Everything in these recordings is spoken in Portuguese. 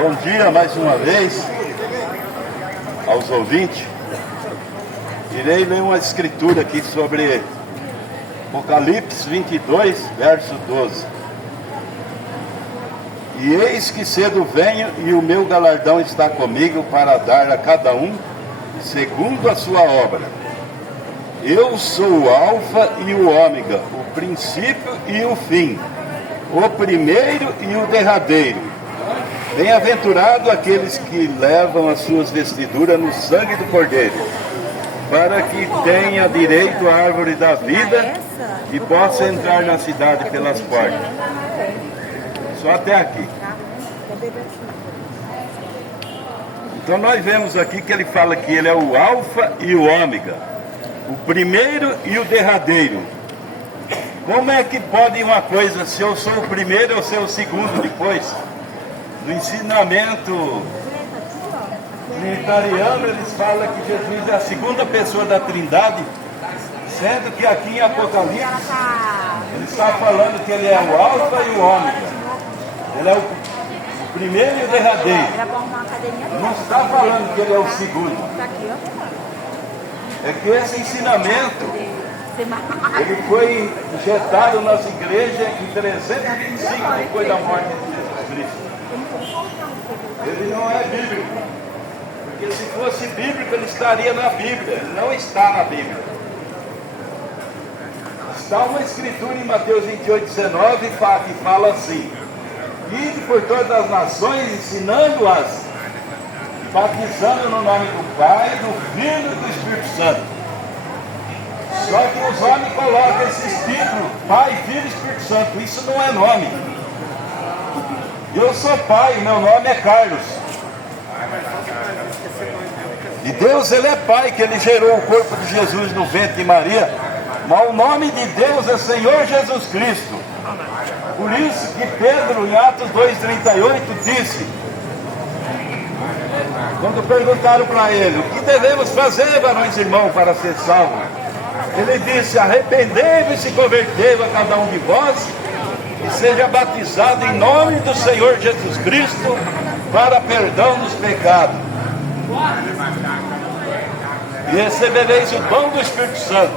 Bom dia mais uma vez aos ouvintes. Irei ler uma escritura aqui sobre Apocalipse 22, verso 12. E eis que cedo venho, e o meu galardão está comigo para dar a cada um segundo a sua obra. Eu sou o Alfa e o Ômega, o princípio e o fim, o primeiro e o derradeiro. Bem-aventurado aqueles que levam as suas vestiduras no sangue do Cordeiro, para que tenha direito à árvore da vida e possa entrar na cidade pelas portas. Só até aqui. Então nós vemos aqui que ele fala que ele é o Alfa e o Ômega, o primeiro e o derradeiro. Como é que pode uma coisa, se eu sou o primeiro, eu ser o segundo depois? No ensinamento trinitariano, eles falam que Jesus é a segunda pessoa da Trindade, sendo que aqui em Apocalipse, ele está falando que ele é o Alfa e o Ômega. Ele é o primeiro e o derradeiro. Não está falando que ele é o segundo. É que esse ensinamento, ele foi injetado nas igrejas em 325 depois da morte de Jesus Cristo. Ele não é bíblico, porque se fosse bíblico ele estaria na Bíblia. Ele não está na Bíblia. Está uma escritura em Mateus 28:19 que fala assim: ide por todas as nações, ensinando-as, batizando no nome do Pai, do Filho e do Espírito Santo. Só que os homens colocam esses títulos, Pai, Filho e Espírito Santo. Isso não é nome. Eu sou pai, meu nome é Carlos. E Deus, ele é pai, que ele gerou o corpo de Jesus no ventre de Maria. Mas o nome de Deus é Senhor Jesus Cristo. Por isso que Pedro, em Atos 2,38, disse, quando perguntaram para ele, o que devemos fazer, varões e irmãos, para ser salvos? Ele disse, arrependei-vos e convertei-vos a cada um de vós, e seja batizado em nome do Senhor Jesus Cristo, para perdão dos pecados. E recebereis o dom do Espírito Santo.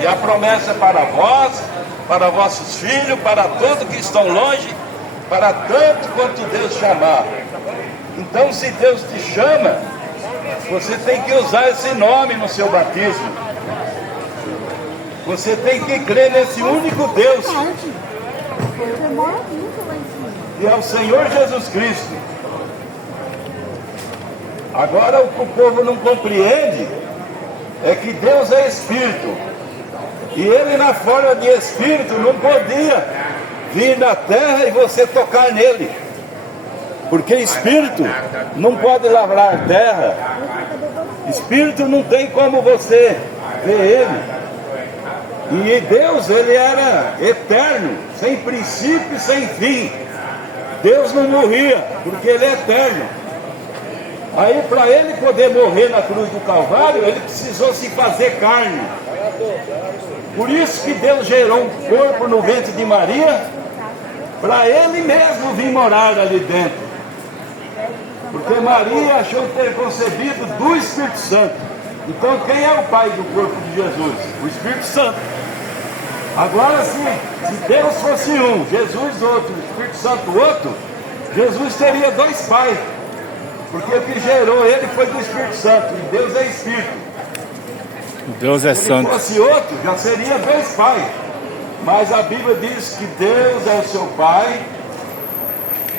E a promessa é para vós, para vossos filhos, para todos que estão longe, para tanto quanto Deus chamar. Então, se Deus te chama, você tem que usar esse nome no seu batismo. Você tem que crer nesse único Deus, que é o Senhor Jesus Cristo. Agora, o que o povo não compreende é que Deus é Espírito. E ele, na forma de Espírito, não podia vir na terra e você tocar nele. Porque Espírito não pode lavrar terra. Espírito não tem como você ver ele. E Deus, ele era eterno, sem princípio e sem fim. Deus não morria, porque ele é eterno. Aí, para ele poder morrer na cruz do Calvário, ele precisou se fazer carne. Por isso que Deus gerou um corpo no ventre de Maria, para ele mesmo vir morar ali dentro. Porque Maria achou ter concebido do Espírito Santo. Então, quem é o pai do corpo de Jesus? O Espírito Santo. Agora, se Deus fosse um, Jesus outro, o Espírito Santo outro, Jesus teria dois pais. Porque o que gerou ele foi do Espírito Santo. E Deus é Espírito. Deus é santo. Se fosse outro, já seria dois pais. Mas a Bíblia diz que Deus é o seu pai.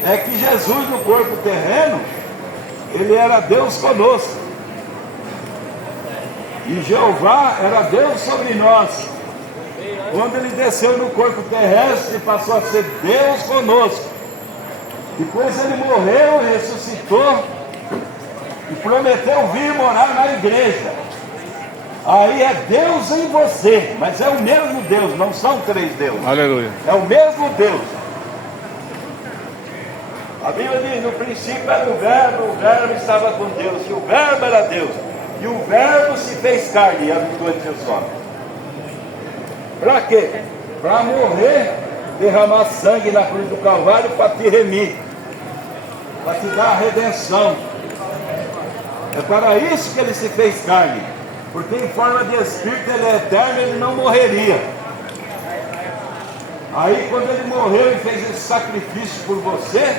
É que Jesus no corpo terreno, ele era Deus conosco. E Jeová era Deus sobre nós. Quando ele desceu no corpo terrestre, passou a ser Deus conosco. Depois ele morreu, ressuscitou e prometeu vir morar na igreja. Aí é Deus em você, mas é o mesmo Deus, não são três deuses. Aleluia. É o mesmo Deus. A Bíblia diz, no princípio era o verbo estava com Deus, e o verbo era Deus. E o verbo se fez carne e habitou entre os homens. Para quê? Para morrer, derramar sangue na cruz do Calvário para te remir. para te dar a redenção. É para isso que ele se fez carne, porque em forma de espírito ele é eterno, ele não morreria. Aí quando ele morreu e fez esse sacrifício por você,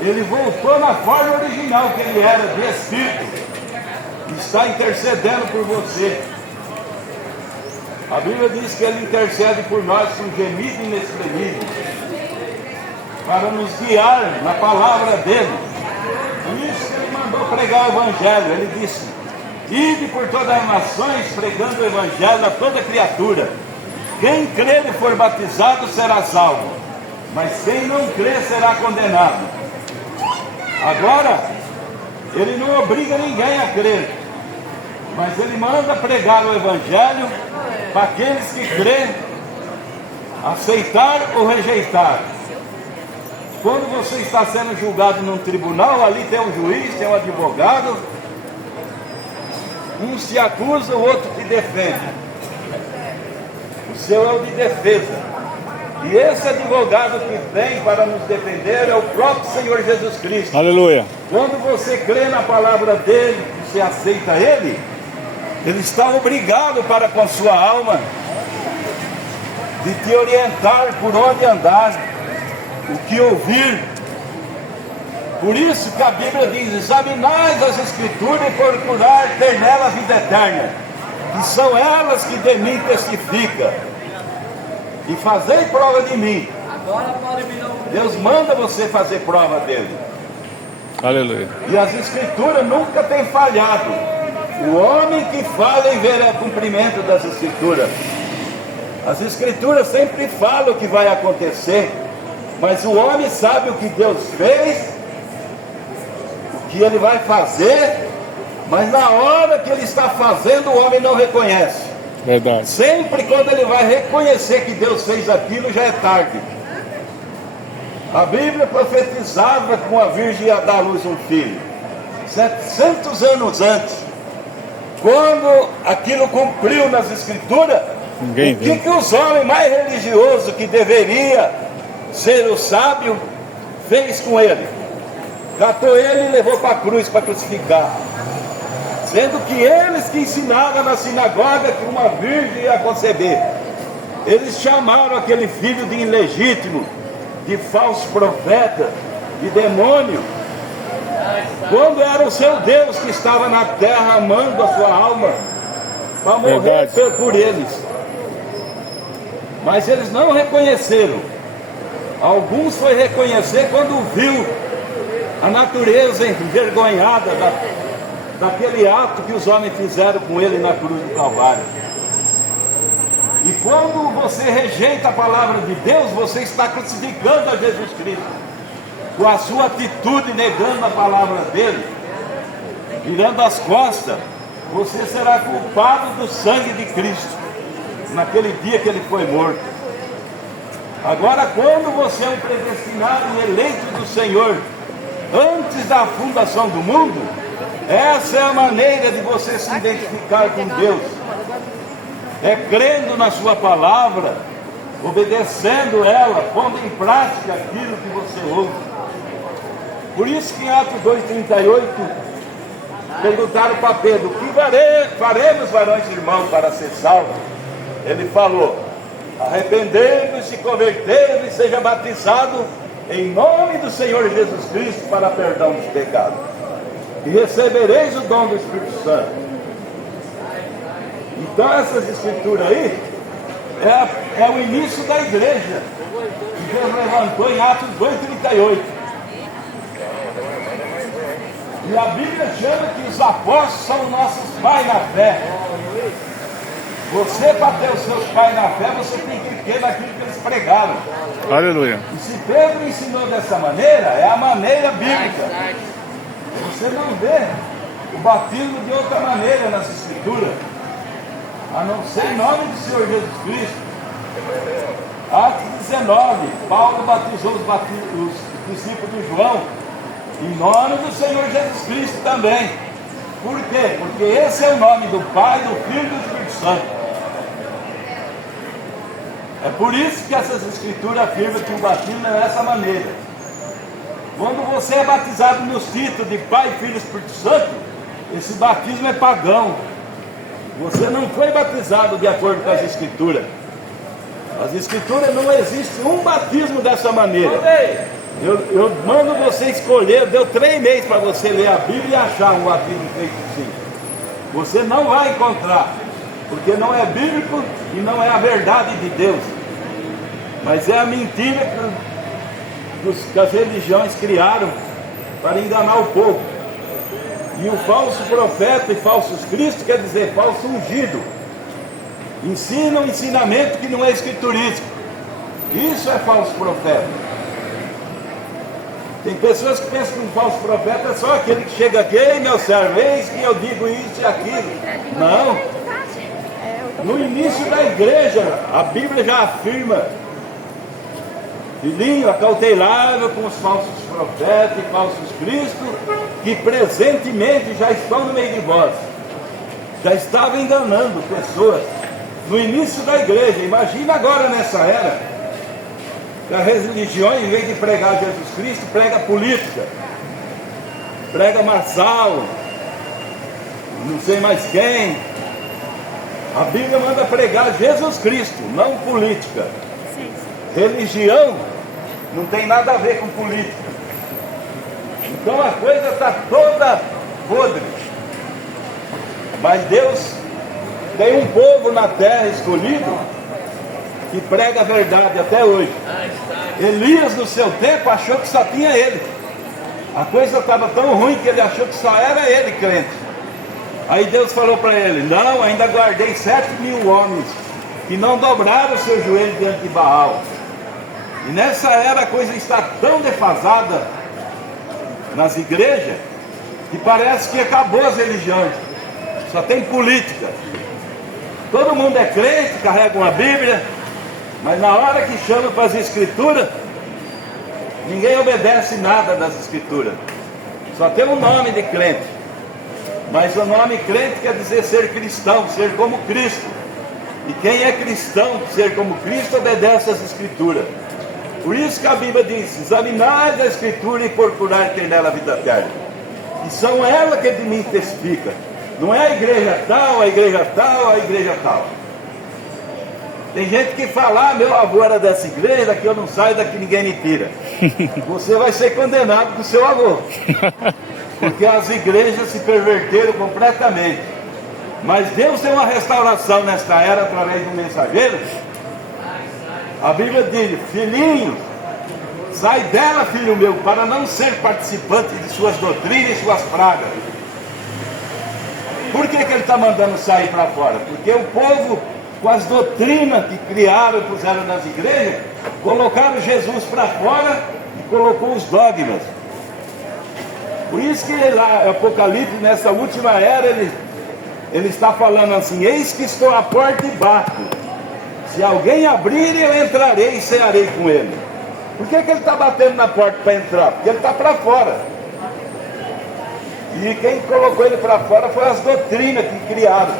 ele voltou na forma original que ele era, de espírito, e está intercedendo por você. A Bíblia diz que ele intercede por nós com gemido inexprimível, para nos guiar na palavra dele. Por isso que ele mandou pregar o Evangelho. Ele disse: ide por todas as nações pregando o Evangelho a toda criatura. Quem crer e for batizado será salvo, mas quem não crer será condenado. Agora, ele não obriga ninguém a crer, mas ele manda pregar o Evangelho para aqueles que crêem, aceitar ou rejeitar. Quando você está sendo julgado num tribunal, ali tem um juiz, tem um advogado, um se acusa, o outro te defende. O seu é o de defesa. E esse advogado que vem para nos defender é o próprio Senhor Jesus Cristo. Aleluia. Quando você crê na palavra dele, você aceita ele, ele está obrigado para com a sua alma de te orientar por onde andar, o que ouvir. Por isso que a Bíblia diz: examinai as Escrituras e procurar ter nela a vida eterna, que são elas que de mim testificam, e fazei prova de mim. Deus manda você fazer prova dele. Aleluia. E as Escrituras nunca têm falhado. O homem que fala em ver o cumprimento das Escrituras. As Escrituras sempre falam o que vai acontecer, mas o homem sabe o que Deus fez, o que ele vai fazer, mas na hora que ele está fazendo, o homem não reconhece. Verdade. Sempre quando ele vai reconhecer que Deus fez aquilo, já é tarde. A Bíblia profetizava que uma virgem ia dar à luz um filho 700 anos antes. Quando aquilo cumpriu nas Escrituras, o que os homens mais religiosos, que deveria ser o sábio, fez com ele? Catou ele e levou para a cruz para crucificar, sendo que eles que ensinaram na sinagoga que uma virgem ia conceber. Eles chamaram aquele filho de ilegítimo, de falso profeta, de demônio, quando era o seu Deus que estava na terra amando a sua alma para morrer por eles. Mas eles não reconheceram. Alguns foi reconhecer quando viu a natureza envergonhada daquele ato que os homens fizeram com ele na cruz do Calvário. E quando você rejeita a palavra de Deus, você está crucificando a Jesus Cristo, com a sua atitude negando a palavra dele, virando as costas. Você será culpado do sangue de Cristo naquele dia que ele foi morto. Agora, quando você é um predestinado e eleito do Senhor antes da fundação do mundo, essa é a maneira de você se identificar com Deus, é crendo na sua palavra, obedecendo ela, pondo em prática aquilo que você ouve. Por isso que em Atos 2,38 perguntaram para Pedro: o que faremos, varões e irmãos, para ser salvos? Ele falou: arrependei-vos, se convertei e seja batizado em nome do Senhor Jesus Cristo para perdão dos pecados, e recebereis o dom do Espírito Santo. Então essas escrituras aí é o início da igreja que Deus levantou em Atos 2,38. E a Bíblia chama que os apóstolos são nossos pais na fé. Você, para ter os seus pais na fé, você tem que ter naquilo que eles pregaram. Aleluia. E se Pedro ensinou dessa maneira, é a maneira bíblica. Você não vê o batismo de outra maneira nas Escrituras, a não ser em nome do Senhor Jesus Cristo. Atos 19, Paulo batizou os discípulos de João em nome do Senhor Jesus Cristo também. Por quê? Porque esse é o nome do Pai, do Filho e do Espírito Santo. É por isso que essas escrituras afirmam que o batismo é dessa maneira. Quando você é batizado nos títulos de Pai, Filho e Espírito Santo, esse batismo é pagão. Você não foi batizado de acordo com as Escrituras. As Escrituras não existe um batismo dessa maneira. Eu mando você escolher, deu 3 meses para você ler a Bíblia e achar um batismo feito assim. Você não vai encontrar, porque não é bíblico e não é a verdade de Deus. Mas é a mentira que as religiões criaram para enganar o povo. E o falso profeta e falsos cristos quer dizer falso ungido. Ensina um ensinamento que não é escriturístico. Isso é falso profeta. Tem pessoas que pensam que um falso profeta é só aquele que chega aqui: ei, meu servo, eis que eu digo isso e aquilo. Não. No início da igreja, a Bíblia já afirma: filhinho, acautelai-vos com os falsos profetas e falsos cristos, que presentemente já estão no meio de vós. Já estavam enganando pessoas no início da igreja. Imagina agora nessa era, que as religiões, em vez de pregar Jesus Cristo, prega política, prega Marçal, não sei mais quem. A Bíblia manda pregar Jesus Cristo, não política. Religião não tem nada a ver com política. Então a coisa está toda podre. Mas Deus tem um povo na terra escolhido que prega a verdade até hoje. Elias, no seu tempo, achou que só tinha ele. A coisa estava tão ruim que ele achou que só era ele crente. Aí Deus falou para ele: não, ainda guardei 7.000 homens que não dobraram o seu joelho diante de Baal. E nessa era a coisa está tão defasada nas igrejas que parece que acabou as religiões. Só tem política. Todo mundo é crente, carrega uma Bíblia, mas na hora que chama para as Escrituras, ninguém obedece nada das Escrituras. Só tem um nome de crente. Mas o nome crente quer dizer ser cristão, ser como Cristo. E quem é cristão, ser como Cristo, obedece às Escrituras. Por isso que a Bíblia diz: examinai a Escritura e procurai ter nela a vida eterna. E são elas que de mim testificam. Não é a igreja tal, a igreja tal, a igreja tal. Tem gente que fala: meu avô era dessa igreja, daqui eu não saio, daqui ninguém me tira. Você vai ser condenado com o seu avô. Porque as igrejas se perverteram completamente. Mas Deus tem uma restauração nesta era através do mensageiro. A Bíblia diz: filhinho, sai dela, filho meu, para não ser participante de suas doutrinas e suas pragas. Por que ele está mandando sair para fora? Porque o povo, com as doutrinas que criaram e puseram nas igrejas, colocaram Jesus para fora e colocou os dogmas. Por isso que lá em Apocalipse, nessa última era, ele está falando assim: eis que estou à porta e bato. Se alguém abrir, eu entrarei e cearei com ele. Por que ele está batendo na porta para entrar? Porque ele está para fora. E quem colocou ele para fora foi as doutrinas que criaram.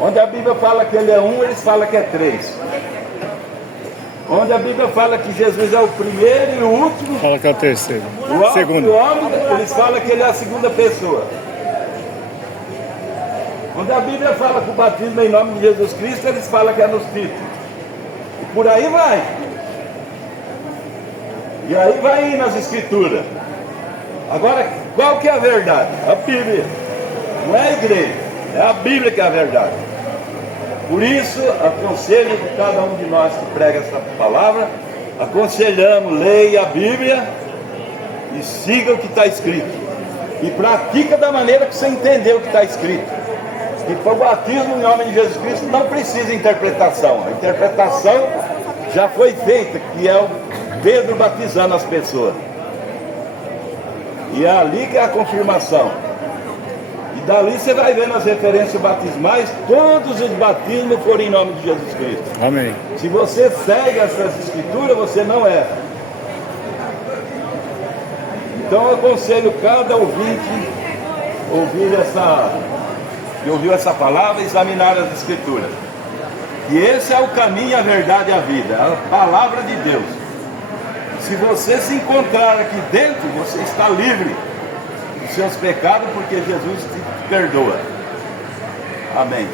Onde a Bíblia fala que ele é um, eles falam que é 3. Onde a Bíblia fala que Jesus é o primeiro e o último, Fala que é o terceiro. o Segundo. homem, eles falam que ele é a segunda pessoa. Onde a Bíblia fala que o batismo é em nome de Jesus Cristo, eles falam que é nos títulos. E por aí vai. E aí vai ir nas Escrituras. Agora, qual que é a verdade? A Bíblia. Não é a igreja, é a Bíblia que é a verdade. Por isso, aconselho cada um de nós que prega essa palavra, aconselhamos: leia a Bíblia e siga o que está escrito. E pratica da maneira que você entendeu o que está escrito. E para o batismo em nome de Jesus Cristo não precisa interpretação. A interpretação já foi feita, que é o Pedro batizando as pessoas. E é ali que é a confirmação. E dali você vai ver nas referências batismais, todos os batismos foram em nome de Jesus Cristo. Amém. Se você segue essas escrituras, você não erra. Então eu aconselho cada ouvinte que ouviu essa palavra, examinar as Escrituras. E esse é o caminho, a verdade e a vida, a palavra de Deus. Se você se encontrar aqui dentro, você está livre dos seus pecados, porque Jesus te perdoa. Amém.